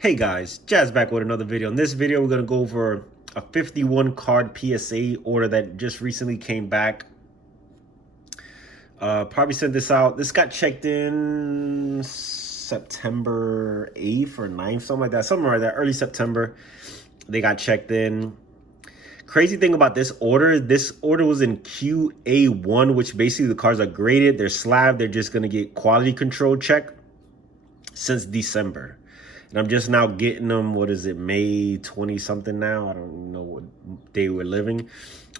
Hey guys, Jazz back with another video. In this video, we're going to go over a 51 card PSA order that just recently came back. Probably sent this out. This got checked in September 8th or 9th, something like that. Something like that, early September. They got checked in. Crazy thing about this order was in QA1, which basically the cards are graded. They're slabbed. They're just going to get quality control check since December. And I'm just now getting them, what is it, May 20 something now? I don't know what day we're living.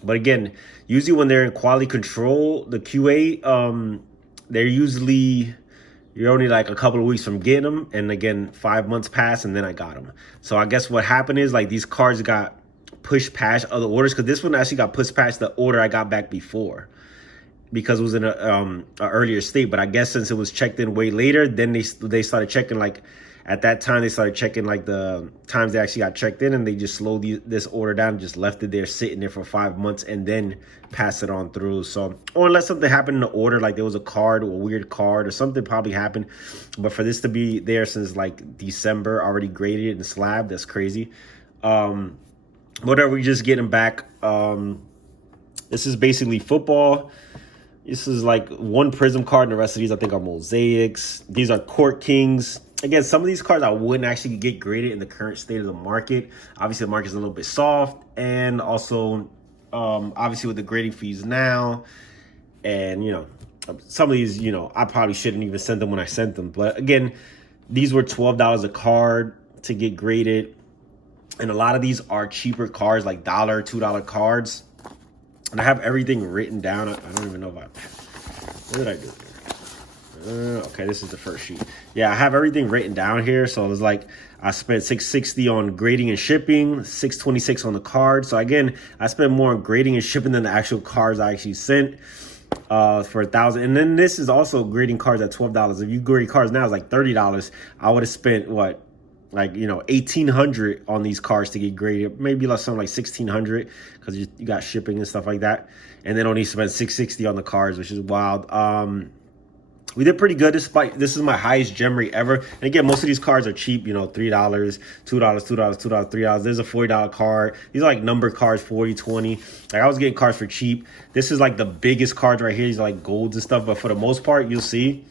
But again, usually when they're in quality control, the QA, they're usually, you're only like a couple of weeks from getting them. And again, 5 months passed and then I got them. So I guess what happened is like these cards got pushed past other orders, because this one actually got pushed past the order I got back before, because it was in a earlier state. But I guess since it was checked in way later, then they started checking, like at that time they started checking like the times they actually got checked in, and they just slowed this order down, just left it there sitting there for 5 months and then passed it on through. So, or unless something happened in the order, like there was a card or a weird card or something probably happened. But for this to be there since like December, already graded and slabbed, that's crazy. Whatever, we just getting back. This is basically football. This is like one Prism card, and the rest of these I think are mosaics. These are Court Kings. Again, some of these cards I wouldn't actually get graded in the current state of the market. Obviously, the market's a little bit soft, and also obviously with the grading fees now, and you know, some of these, you know, I probably shouldn't even send them when I sent them. But again, these were $12 a card to get graded, and a lot of these are cheaper cards, like $1, $2 cards. And I have everything written down. I don't even know if what did I do? Okay, this is the first sheet. Yeah, I have everything written down here. So it was like I spent $660 on grading and shipping, $626 on the card. So again, I spent more on grading and shipping than the actual cards I actually sent for $1,000. And then this is also grading cards at $12. If you grade cards now, it's like $30. I would have spent what, like, you know, $1,800 on these cards to get graded, maybe like something like $1,600, because you got shipping and stuff like that. And then only spent $660 on the cards, which is wild. We did pretty good, despite this is my highest gem rate ever. And again, most of these cards are cheap, you know, $3, $2, $2, $2, $3. There's a $40 card. These are like numbered cards, 40, 20. Like I was getting cards for cheap. This is like the biggest cards right here. These are like golds and stuff. But for the most part, you'll see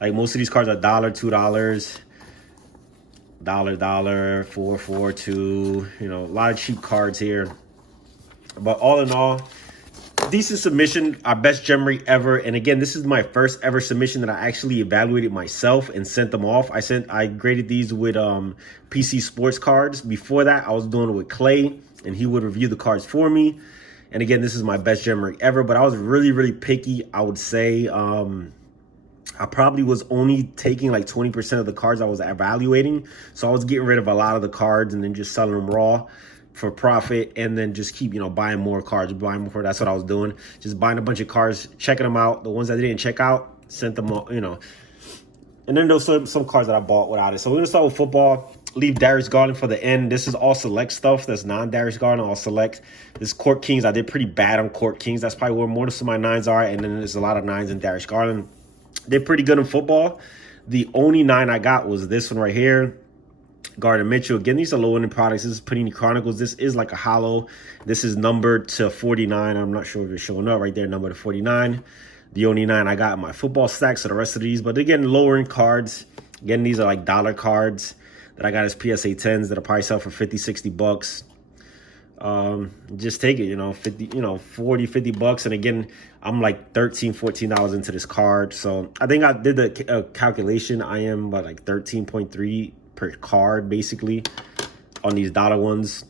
like most of these cards are $1, $2, $4, $4, $2. You know, a lot of cheap cards here. But all in all, decent submission, our best gem rate ever. And again, this is my first ever submission that I actually evaluated myself and sent them off. I graded these with PC Sports cards. Before that, I was doing it with Clay, and he would review the cards for me. And again, this is my best gem rate ever. But I was really, really picky, I would say. I probably was only taking like 20% of the cards I was evaluating. So I was getting rid of a lot of the cards and then just selling them raw for profit, and then just keep, you know, buying more cards, buying more. That's what I was doing. Just buying a bunch of cards, checking them out. The ones that I didn't check out, sent them, you know. And then there's some cards that I bought without it. So we're gonna start with football. Leave Darius Garland for the end. This is all select stuff. That's non-Darius Garland, all select. This Court Kings, I did pretty bad on Court Kings. That's probably where most of my nines are. And then there's a lot of nines in Darius Garland. Did pretty good in football. The only 9 I got was this one right here, Gardner Mitchell. Again, these are low-end products. This is Panini Chronicles. This is like a hollow. This is numbered to 49. I'm not sure if it's showing up right there, numbered to 49. The only 9 I got in my football stack. So the rest of these, but again, lower-end cards. Again, these are like dollar cards that I got as PSA 10s that I probably sell for 50, 60 bucks. Just take it, you know, 50, you know, 40, 50 bucks. And again, I'm like $13, $14 into this card. So I think I did the calculation. I am about like 13.3 per card basically on these dollar ones.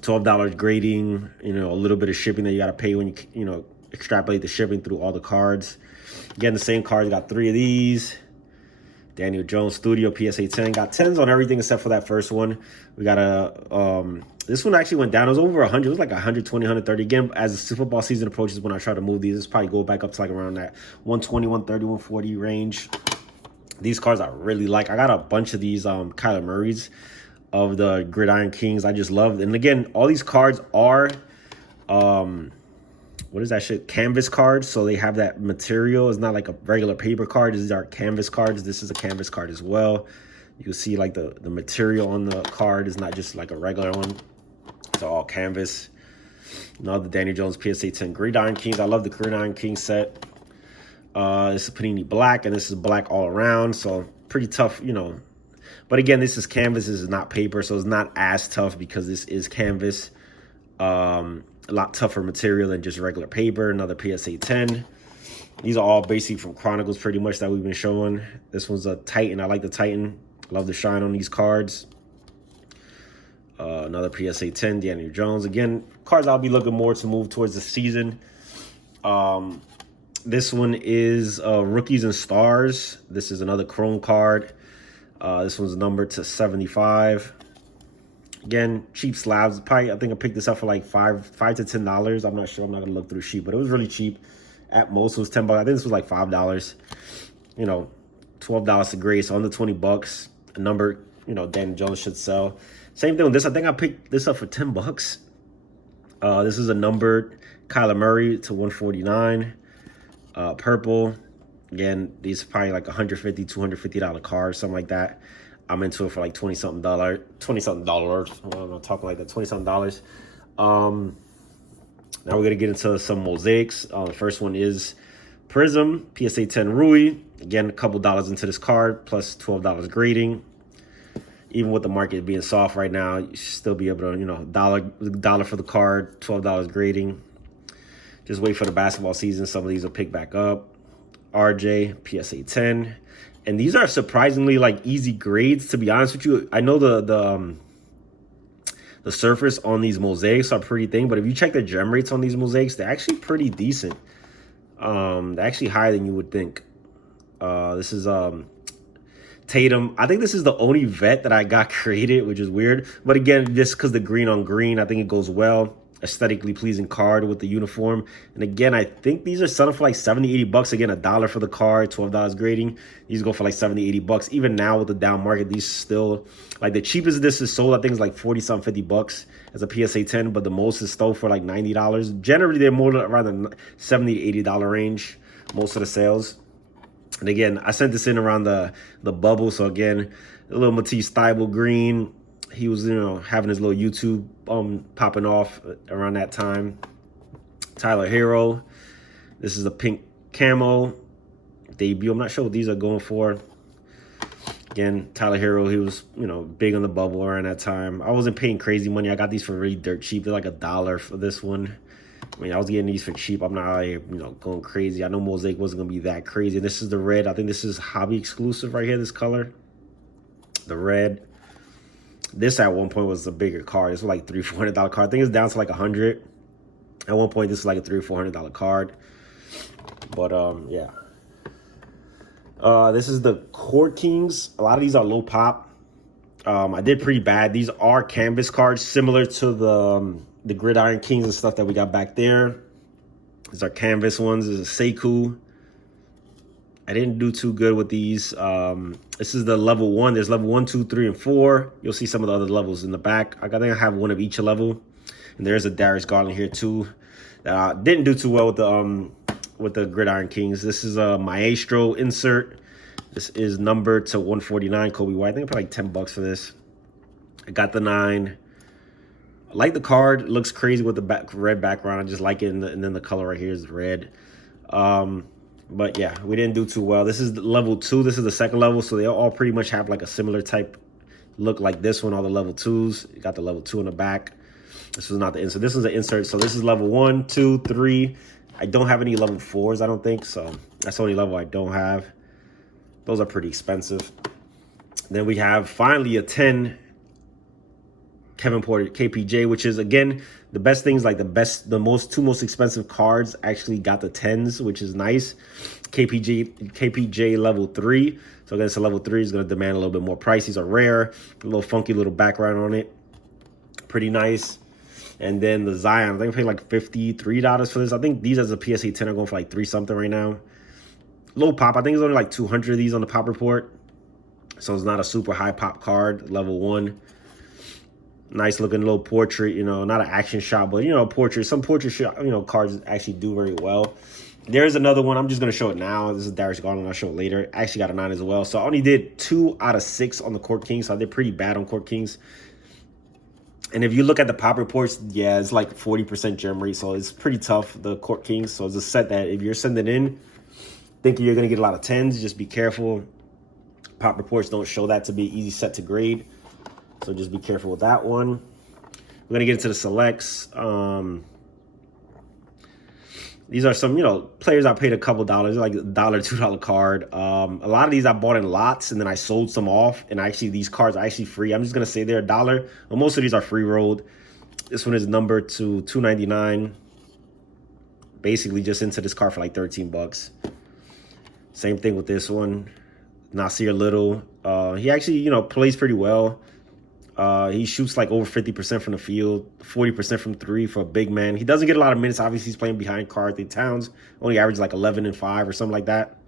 $12 grading, you know, a little bit of shipping that you got to pay when you know, extrapolate the shipping through all the cards. Again, the same cards, got 3 of these. Daniel Jones Studio PSA 10. Got 10s on everything except for that first one. We got a this one actually went down. It was over 100. It was like 120, 130. Again, as the football season approaches, when I try to move these, it's probably go back up to like around that 120, 130, 140 range. These cards I really like. I got a bunch of these Kyler Murrays of the Gridiron Kings. I just love. And again, all these cards are what is that shit? Canvas cards. So they have that material. It's not like a regular paper card. These are canvas cards. This is a canvas card as well. You can see like the material on the card is not just like a regular one. It's all canvas. Another Daniel Jones PSA 10 Gridiron Kings. I love the Gridiron King set. This is Panini Black, and this is black all around, so pretty tough, you know. But again, this is canvas. This is not paper, so it's not as tough because this is canvas. A lot tougher material than just regular paper. Another PSA 10. These are all basically from Chronicles pretty much that we've been showing. This one's a Titan. I like the Titan. Love the shine on these cards. Another PSA 10, Daniel Jones. Again, cards I'll be looking more to move towards the season. This one is Rookies and Stars. This is another Chrome card. This one's numbered to 75. Again, cheap slabs. Probably, I think I picked this up for like $5 to $10. I'm not sure. I'm not gonna look through the sheet, but it was really cheap. At most, it was $10. I think this was like $5. You know, $12 to grade, so under $20. A number, you know, Daniel Jones should sell. Same thing with this. I think I picked this up for $10. This is a numbered Kyler Murray to 149. Purple. Again, these are probably like $150, $250 cards, something like that. I'm into it for like $20-something. Well, I'm not talking like that, $20-something. Now we're gonna get into some mosaics. The first one is Prism PSA 10 Rui. Again, a couple dollars into this card, plus $12 grading. Even with the market being soft right now, you should still be able to, you know, dollar for the card, $12 grading. Just wait for the basketball season. Some of these will pick back up. RJ PSA 10, and these are surprisingly like easy grades. To be honest with you, I know the surface on these mosaics are pretty thin, but if you check the gem rates on these mosaics, they're actually pretty decent. They're actually higher than you would think. This is Tatum. I think this is the only vet that I got created, which is weird. But again, just because the green on green, I think it goes well. Aesthetically pleasing card with the uniform. And again, I think these are selling for like $70-$80. Again, $1 for the card, $12 grading. These go for like $70-$80. Even now with the down market, these still, like the cheapest this is sold, I think is like $40-something, $50 as a PSA 10, but the most is sold for like $90. Generally, they're more around the $70-$80 range, most of the sales. And again, I sent this in around the bubble. So again, a little Matisse Thybulle green. He was, you know, having his little YouTube popping off around that time. Tyler Hero. This is a pink camo debut. I'm not sure what these are going for. Again, Tyler Hero, he was, you know, big on the bubble around that time. I wasn't paying crazy money. I got these for really dirt cheap. They're like $1 for this one. I mean, I was getting these for cheap. I'm not, you know, going crazy. I know Mosaic wasn't going to be that crazy. And this is the red. I think this is hobby exclusive right here, this color. The red. This at one point was a bigger card. This was like $300-$400 card. I think it's down to like $100. At one point, this is like a $300-$400 card. But yeah. This is the Court Kings. A lot of these are low pop. I did pretty bad. These are canvas cards, similar to the Gridiron Kings and stuff that we got back there. These are canvas ones. This is Sekou. I didn't do too good with these. This is the level 1. There's level 1, 2, 3, and 4. You'll see some of the other levels in the back. I think I have one of each level. And there's a Darius Garland here too. Didn't do too well with the Gridiron Kings. This is a Maestro insert. This is numbered to 149 Kobe White. I think I paid like $10 for this. I got the 9. I like the card. It looks crazy with the red background. I just like it. And then the color right here is red. But yeah, we didn't do too well. This is level 2. This is the second level. So they all pretty much have like a similar type look like this one. All the level 2s. You got the level 2 in the back. This is not the insert. This is the insert. So this is level 1, 2, 3. I don't have any level 4s, I don't think. So that's the only level I don't have. Those are pretty expensive. Then we have finally a 10 Kevin Porter KPJ, which is again the best things, like the two most expensive cards actually got the 10s, which is nice. KPJ level 3. So again, it's a level 3 is going to demand a little bit more price. These are rare, a little funky little background on it. Pretty nice. And then the Zion, I think I paid like $53 for this. I think these as a PSA 10 are going for like 3-something right now. Low pop. I think it's only like 200 of these on the pop report. So it's not a super high pop card. Level 1. Nice looking little portrait, you know, not an action shot, but, you know, portrait. Some portrait shot, you know, cards actually do very well. There's another one. I'm just going to show it now. This is Darius Garland. I'll show it later. I actually got a 9 as well. So I only did 2 out of 6 on the Court Kings. So I did pretty bad on Court Kings. And if you look at the pop reports, yeah, it's like 40% gem rate. So it's pretty tough, the Court Kings. So it's a set that if you're sending in, thinking you're going to get a lot of 10s, just be careful. Pop reports don't show that to be an easy set to grade. So just be careful with that one. We're going to get into the selects. These are some, players I paid a couple dollars, like $1, $2 card. A lot of these I bought in lots and then I sold some off. And actually, these cards are actually free. I'm just going to say they're $1. Well, most of these are free rolled. This one is numbered to $2.99. Basically, just into this card for like 13 bucks. Same thing with this one. Nasir Little. He actually, plays pretty well. He shoots like over 50% from the field, 40% from 3 for a big man. He doesn't get a lot of minutes. Obviously, he's playing behind Karl-Anthony Towns. Only averages like 11 and 5 or something like that.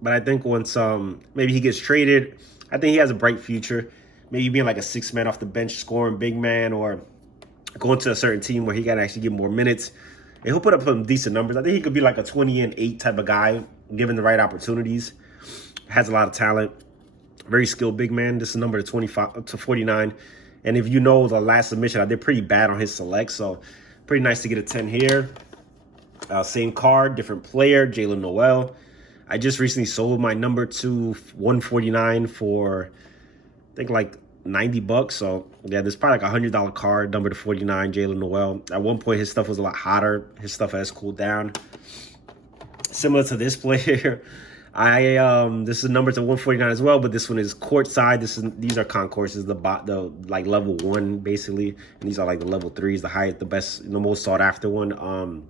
But I think once maybe he gets traded, I think he has a bright future. Maybe being like a 6th man off the bench, scoring big man, or going to a certain team where he can actually get more minutes. And he'll put up some decent numbers. I think he could be like a 20 and 8 type of guy, given the right opportunities. Has a lot of talent. Very skilled big man. This is number 25 to 49. And if you know the last submission, I did pretty bad on his select. So pretty nice to get a 10 here. Same card, different player, Jalen Noel. I just recently sold my number to 149 for, I think, like 90 bucks. So yeah, there's probably like $100 card, number to 49, Jalen Noel. At one point, his stuff was a lot hotter. His stuff has cooled down. Similar to this player. This is numbered to 149 as well, but this one is courtside. These are concourses, the like level 1 basically, and these are like the level 3s, the highest, the best, the most sought after one.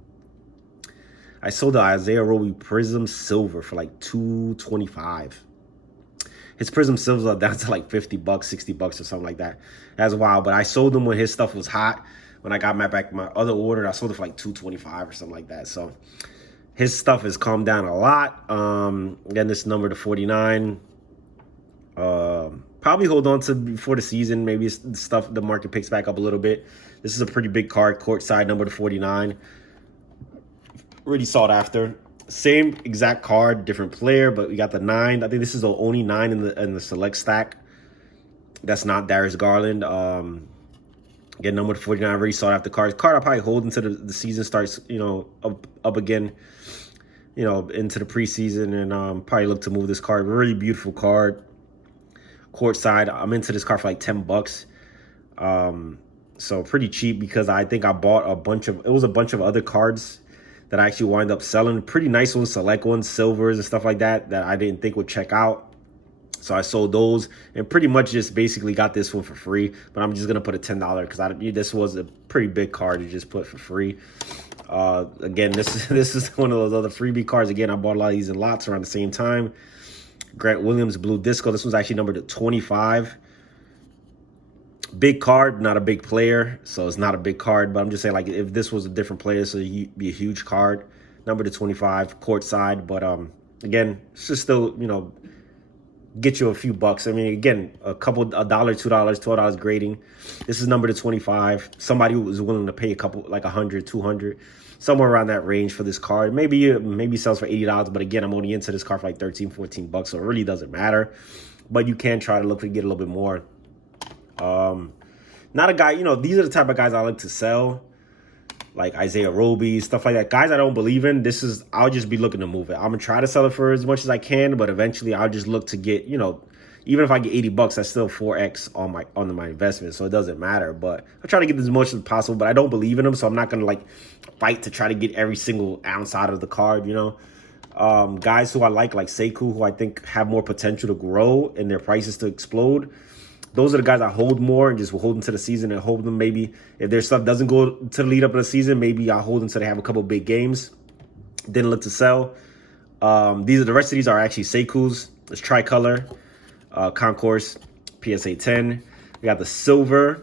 I sold the Isaiah Roby Prism Silver for like $225. His Prism Silvers are down to like 50 bucks, 60 bucks or something like that. That's wild, but I sold them when his stuff was hot. When I got my other order, I sold it for like $225 or something like that. So his stuff has calmed down a lot. Again, this number to 49. Probably hold on to before the season. Maybe the market picks back up a little bit. This is a pretty big card, courtside, number to 49. Really sought after. Same exact card, different player, but we got the 9. I think this is the only 9 in the select stack. That's not Darius Garland. Again, number 49, really sought after cards. Card I'll probably hold until the season starts, up again, into the preseason, and probably look to move this card. Really beautiful card. Courtside, I'm into this card for like 10 bucks. So pretty cheap because I think I bought a bunch of other cards that I actually wind up selling. Pretty nice ones, select ones, silvers and stuff like that I didn't think would check out. So I sold those and pretty much just basically got this one for free. But I'm just going to put a $10 because this was a pretty big card to just put for free. Again, this is one of those other freebie cards. Again, I bought a lot of these in lots around the same time. Grant Williams Blue Disco. This one's actually numbered to 25. Big card, not a big player, so it's not a big card. But I'm just saying, like, if this was a different player, so he'd be a huge card. Number to 25, courtside. But again, it's just still, get you a few bucks. I mean, again, $1, $2, $12 grading. This is number to 25. Somebody who was willing to pay a couple, like 100, 200, somewhere around that range for this card. Maybe sells for $80, but again, I'm only into this card for like 13, 14 bucks, so it really doesn't matter. But you can try to look to get a little bit more. Not a guy, these are the type of guys I like to sell, like Isaiah Roby, stuff like that. Guys I don't believe in, I'll just be looking to move it. I'm going to try to sell it for as much as I can, but eventually I'll just look to get, even if I get 80 bucks, that's still 4X on my investment, so it doesn't matter. But I try to get as much as possible, but I don't believe in them, so I'm not going to, like, fight to try to get every single ounce out of the card, Guys who I like Sekou, who I think have more potential to grow and their prices to explode. Those are the guys I hold more and just will hold into the season and hold them. Maybe if their stuff doesn't go to the lead up of the season, maybe I'll hold them until they have a couple big games. Didn't look to sell. The rest of these are actually Sekou's. It's tricolor, Concourse, PSA 10. We got the silver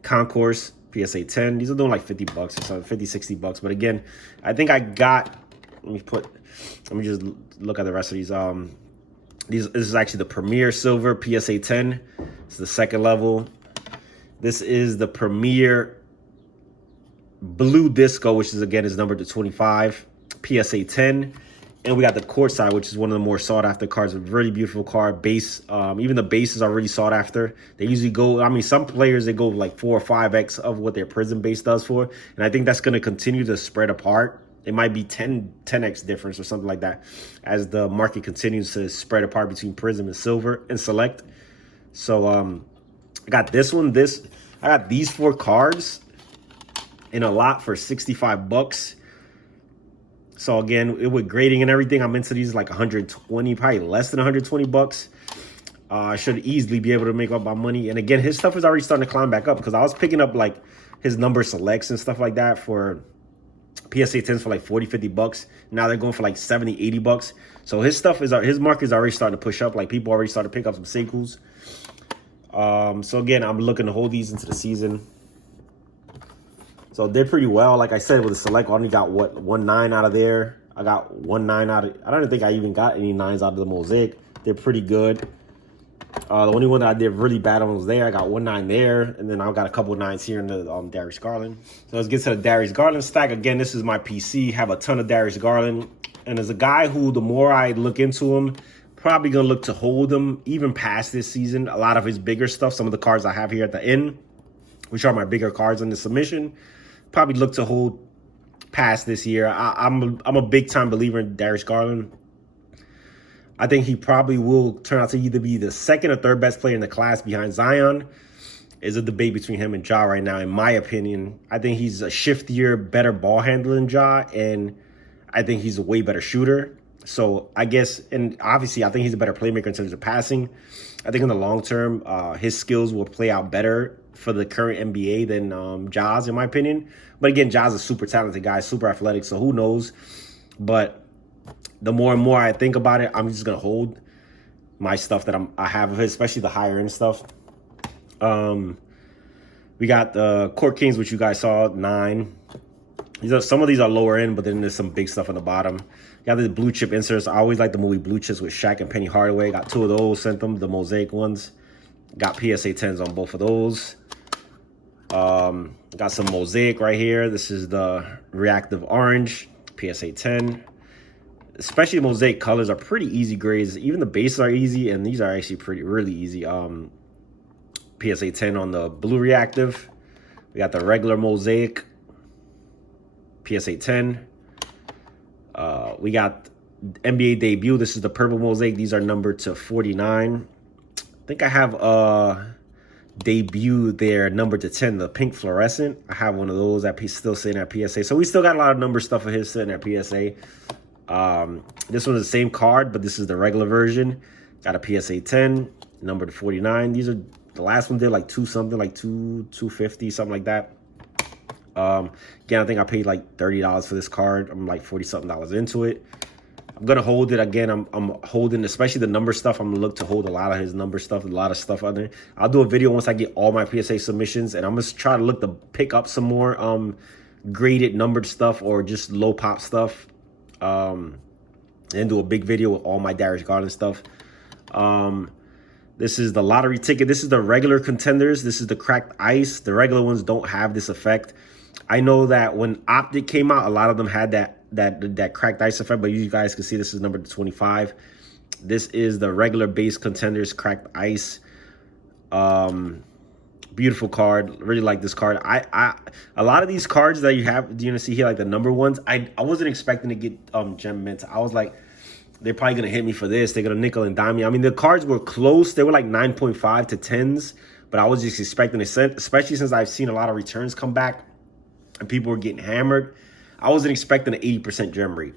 Concourse, PSA 10. These are doing like 50 bucks or something, 50, 60 bucks. But again, I think I got, let me just look at the rest of these. This is actually the Premier Silver PSA 10. It's the second level. This is the Premier blue disco, which is again is numbered to 25, PSA 10. And we got the courtside, which is one of the more sought after cards. A really beautiful card. Base, even the bases are really sought after. They usually go, I mean, some players, they go like 4 or 5x of what their Prism base does for. And I think that's going to continue to spread apart. It might be 10x difference or something like that as the market continues to spread apart between Prism and Silver and Select. So I got this one. I got these 4 cards in a lot for 65 bucks. So again, with grading and everything, I'm into these like 120, probably less than 120 bucks. I should easily be able to make up my money. And again, his stuff is already starting to climb back up because I was picking up like his number selects and stuff like that for PSA 10s for like 40, 50 bucks. Now they're going for like 70, 80 bucks. So his stuff is, his market is already starting to push up. Like people already started to pick up some Seikus. So again, I'm looking to hold these into the season. So they're pretty well. Like I said, with the select, I only got what 1.9 out of there. I got 1.9 out of. I don't think I even got any 9s out of the mosaic. They're pretty good. The only one that I did really bad on was there. I got 1.9 there, and then I've got a couple 9s here in the Darius Garland. So let's get to the Darius Garland stack. Again, this is my PC. Have a ton of Darius Garland, and as a guy who, the more I look into him, probably gonna look to hold him even past this season. A lot of his bigger stuff, some of the cards I have here at the end, which are my bigger cards in the submission, probably look to hold past this year. I'm a big time believer in Darius Garland. I think he probably will turn out to either be the second or third best player in the class behind Zion. Is a debate between him and Ja right now, in my opinion. I think he's a shiftier, better ball handler than Ja, and I think he's a way better shooter. So I guess, and obviously I think he's a better playmaker in terms of passing. I think in the long term, his skills will play out better for the current NBA than Ja's, in my opinion. But again, Ja's a super talented guy, super athletic, so who knows? But the more and more I think about it, I'm just gonna hold my stuff that I have of his, especially the higher end stuff. We got the Court Kings, which you guys saw, 9. Some of these are lower end, but then there's some big stuff on the bottom. Got the blue chip inserts. I always like the movie Blue Chips with Shaq and Penny Hardaway. Got 2 of those, sent them, the mosaic ones. Got PSA 10s on both of those. Got some mosaic right here. This is the reactive orange, PSA 10. Especially mosaic colors are pretty easy grades. Even the bases are easy, and these are actually really easy. PSA 10 on the blue reactive. We got the regular mosaic, PSA 10. We got NBA debut. This is the purple mosaic. These are numbered to 49. I think I have debut there numbered to 10, the pink fluorescent. I have one of those that still sitting at PSA. So we still got a lot of number stuff of his sitting at PSA. This one's the same card, but this is the regular version. Got a PSA 10, numbered to 49. These are, the last one did like 2 something, like 250, something like that. Again, I think I paid like $30 for this card. I'm like 40 something dollars into it. I'm gonna hold it again. I'm holding, especially the number stuff. I'm gonna look to hold a lot of his number stuff, a lot of stuff on there. I'll do a video once I get all my PSA submissions, and I'm gonna try to look to pick up some more graded numbered stuff or just low pop stuff, and do a big video with all my Darius Garland stuff. This is the lottery ticket. This is the regular contenders. This is the cracked ice. The regular ones don't have this effect. I know that when Optic came out, a lot of them had that cracked ice effect, but you guys can see this is numbered to 25. This is the regular base contenders cracked ice. Beautiful card. Really like this card. A lot of these cards that you have, you see here, like the number ones, I wasn't expecting to get gem mint. I was like, they're probably gonna hit me for this. They're gonna nickel and dime me. I mean, the cards were close. They were like 9.5 to 10s, but I was just expecting it, especially since I've seen a lot of returns come back and people were getting hammered. I wasn't expecting an 80% gem rate.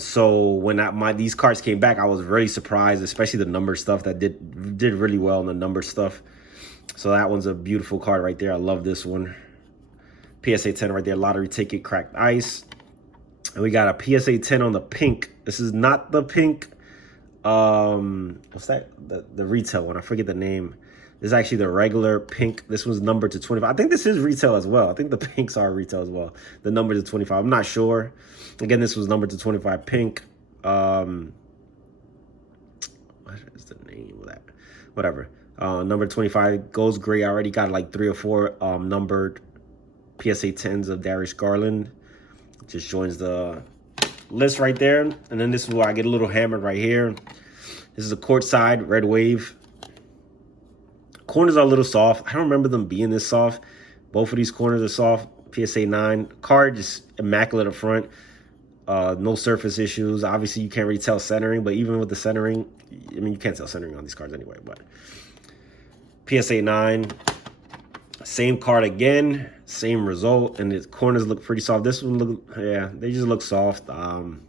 So when these cards came back, I was really surprised, especially the number stuff that did really well in the number stuff. So that one's a beautiful card right there. I love this one. PSA 10 right there, lottery ticket, cracked ice. And we got a PSA 10 on the pink. This is not the pink. What's that? The retail one. I forget the name. This is actually the regular pink. This one's numbered to 25. I think this is retail as well. I think the pinks are retail as well. The number to 25. I'm not sure. Again, this was numbered to 25 pink. What is the name of that? Whatever. Number 25 goes gray. I already got like 3 or 4 numbered PSA 10s of Darius Garland. Just joins the list right there. And then this is where I get a little hammered right here. This is a courtside red wave. Corners are a little soft. I don't remember them being this soft. Both of these corners are soft. PSA 9. Card just immaculate up front. No surface issues. Obviously, you can't really tell centering, but even with the centering, I mean, you can't tell centering on these cards anyway. But PSA 9. Same card again, same result, and the corners look pretty soft. This one look, yeah, they just look soft. Don't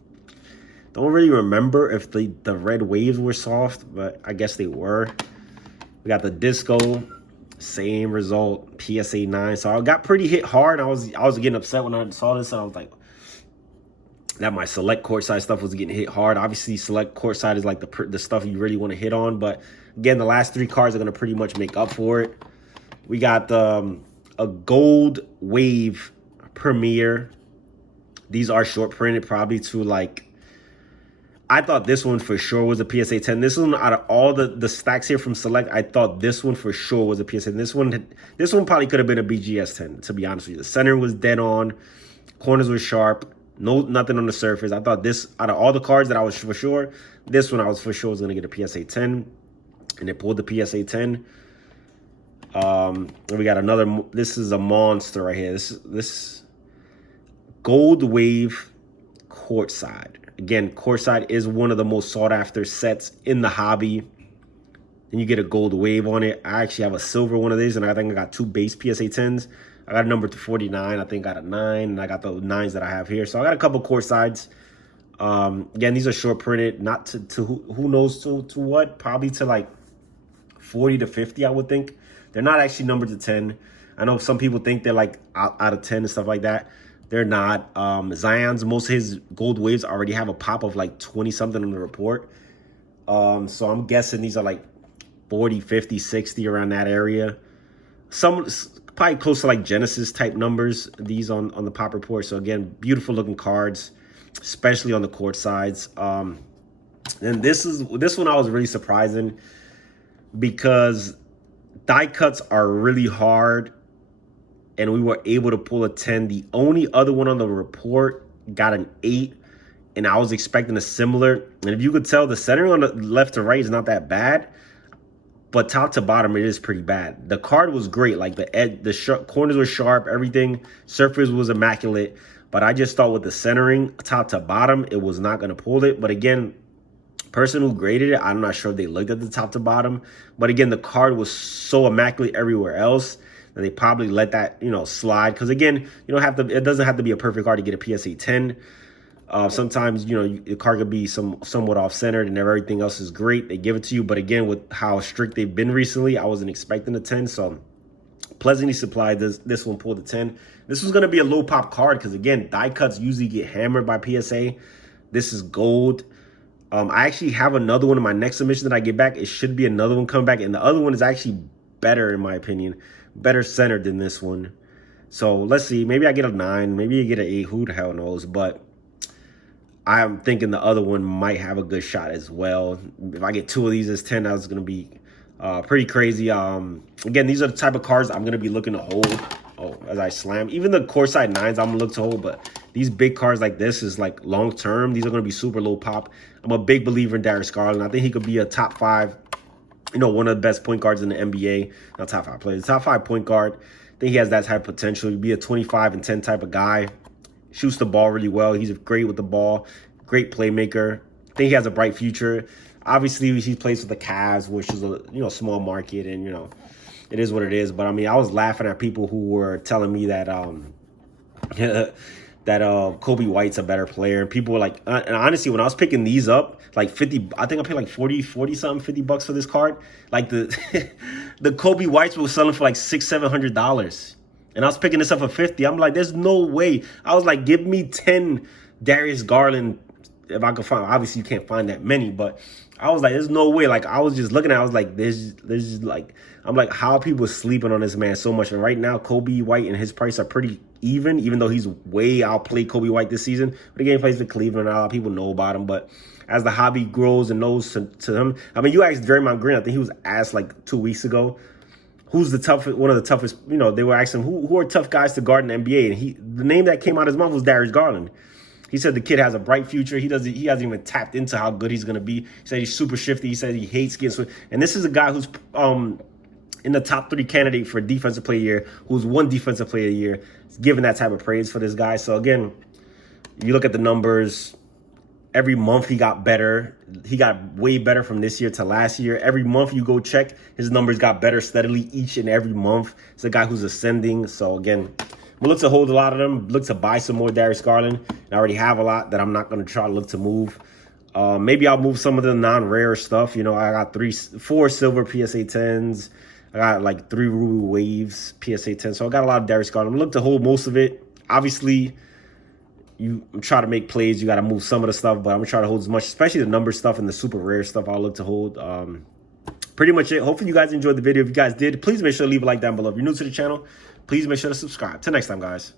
really remember if the red waves were soft, but I guess they were. We got the disco, same result, PSA 9. So I got pretty hit hard. I was getting upset when I saw this, and I was like, that my select courtside stuff was getting hit hard. Obviously, select courtside is like the stuff you really want to hit on, but again, the last 3 cards are gonna pretty much make up for it. We got a gold wave premiere. These are short printed, probably to like, I thought this one for sure was a PSA 10. This one, out of all the stacks here from Select, I thought this one for sure was a PSA 10. This one probably could have been a BGS 10, to be honest with you. The center was dead on, corners were sharp, nothing on the surface. I thought this, out of all the cards that I was for sure, this one I was for sure was gonna get a PSA 10, and it pulled the PSA 10. And we got another, this is a monster right here. This gold wave courtside. Again, courtside is one of the most sought after sets in the hobby. And you get a gold wave on it. I actually have a silver one of these, and I think I got 2 base PSA 10s. I got a number to 49. I think I got a 9, and I got the 9s that I have here. So I got a couple courtsides. Again, these are short printed, not to who knows to what, probably to like 40 to 50, I would think. They're not actually numbered to 10. I know some people think they're like out of 10 and stuff like that. They're not. Zion's, most of his gold waves already have a pop of like 20 something in the report. So I'm guessing these are like 40, 50, 60 around that area. Some probably close to like Genesis type numbers, these on the pop report. So again, beautiful looking cards, especially on the court sides. And this one I was really surprising because die cuts are really hard, and we were able to pull a 10. The only other one on the report got an 8, and I was expecting a similar. And if you could tell, the centering on the left to right is not that bad, but top to bottom, it is pretty bad. The card was great. Like the corners were sharp, everything. Surface was immaculate, but I just thought with the centering, top to bottom, it was not going to pull it. But again, person who graded it, I'm not sure if they looked at the top to bottom, but again, the card was so immaculate everywhere else that they probably let that, you know, slide. Because again, you don't have to, it doesn't have to be a perfect card to get a PSA 10. Sometimes, you know, the card could be somewhat off-centered and everything else is great. They give it to you, but again, with how strict they've been recently, I wasn't expecting a 10. So pleasantly supplied. This one pulled a 10. This was going to be a low pop card because again, die cuts usually get hammered by PSA. This is gold. I actually have another one in my next submission that I get back. It should be another one come back, and the other one is actually better in my opinion, better centered than this one. So let's see, maybe I get a 9, maybe I get an 8, who the hell knows, but I'm thinking the other one might have a good shot as well. If I get 2 of these as 10, that's going to be pretty crazy. Again, these are the type of cards I'm going to be looking to hold. Oh, as I slam. Even the courtside 9s, I'm going to look to hold, but these big cards like this is like long term. These are going to be super low pop. I'm a big believer in Darius Garland. I think he could be a top 5, you know, one of the best point guards in the NBA. Not top 5 players, top 5 point guard. I think he has that type of potential. He'd be a 25 and 10 type of guy. Shoots the ball really well. He's great with the ball. Great playmaker. I think he has a bright future. Obviously, he plays with the Cavs, which is a, you know, small market, and you know, it is what it is. But I mean, I was laughing at people who were telling me that Kobe White's a better player. And people were like, and honestly, when I was picking these up, like 50, I think I paid like 40 something, $50 for this card. Like the the Kobe Whites were selling for like $600-700. And I was picking this up for 50. I'm like, there's no way. I was like, give me 10 Darius Garland if I could find. Obviously, you can't find that many, but I was like, there's no way. Like, I was just looking at it, I was like, there's just like, I'm like, how are people sleeping on this man so much? And right now, Kobe White and his price are pretty even though he's way outplayed Kobe White this season. But again, he plays for Cleveland. A lot of people know about him. But as the hobby grows and knows to him, I mean, you asked Draymond Green, I think he was asked like 2 weeks ago, who's the toughest, one of the toughest, you know, they were asking who are tough guys to guard in the NBA, and the name that came out of his mouth was Darius Garland. He said the kid has a bright future. He hasn't even tapped into how good he's gonna be. He said he's super shifty. He said he hates getting switched. And this is a guy who's in the top 3 candidate for defensive player of the year, who's won defensive player of the year. It's given that type of praise for this guy. So again, you look at the numbers. Every month he got better. He got way better from this year to last year. Every month you go check, his numbers got better steadily each and every month. It's a guy who's ascending. So again, we'll look to hold a lot of them. Look to buy some more Darius Garland. I already have a lot that I'm not going to try to look to move. Maybe I'll move some of the non-rare stuff. You know, I got 4 silver PSA 10s. I got like 3 Ruby Waves PSA 10. So I got a lot of Darius Garland. I'm going to look to hold most of it. Obviously, you try to make plays. You got to move some of the stuff, but I'm going to try to hold as much, especially the number stuff and the super rare stuff I'll look to hold. Pretty much it. Hopefully you guys enjoyed the video. If you guys did, please make sure to leave a like down below. If you're new to the channel, please make sure to subscribe. Till next time, guys.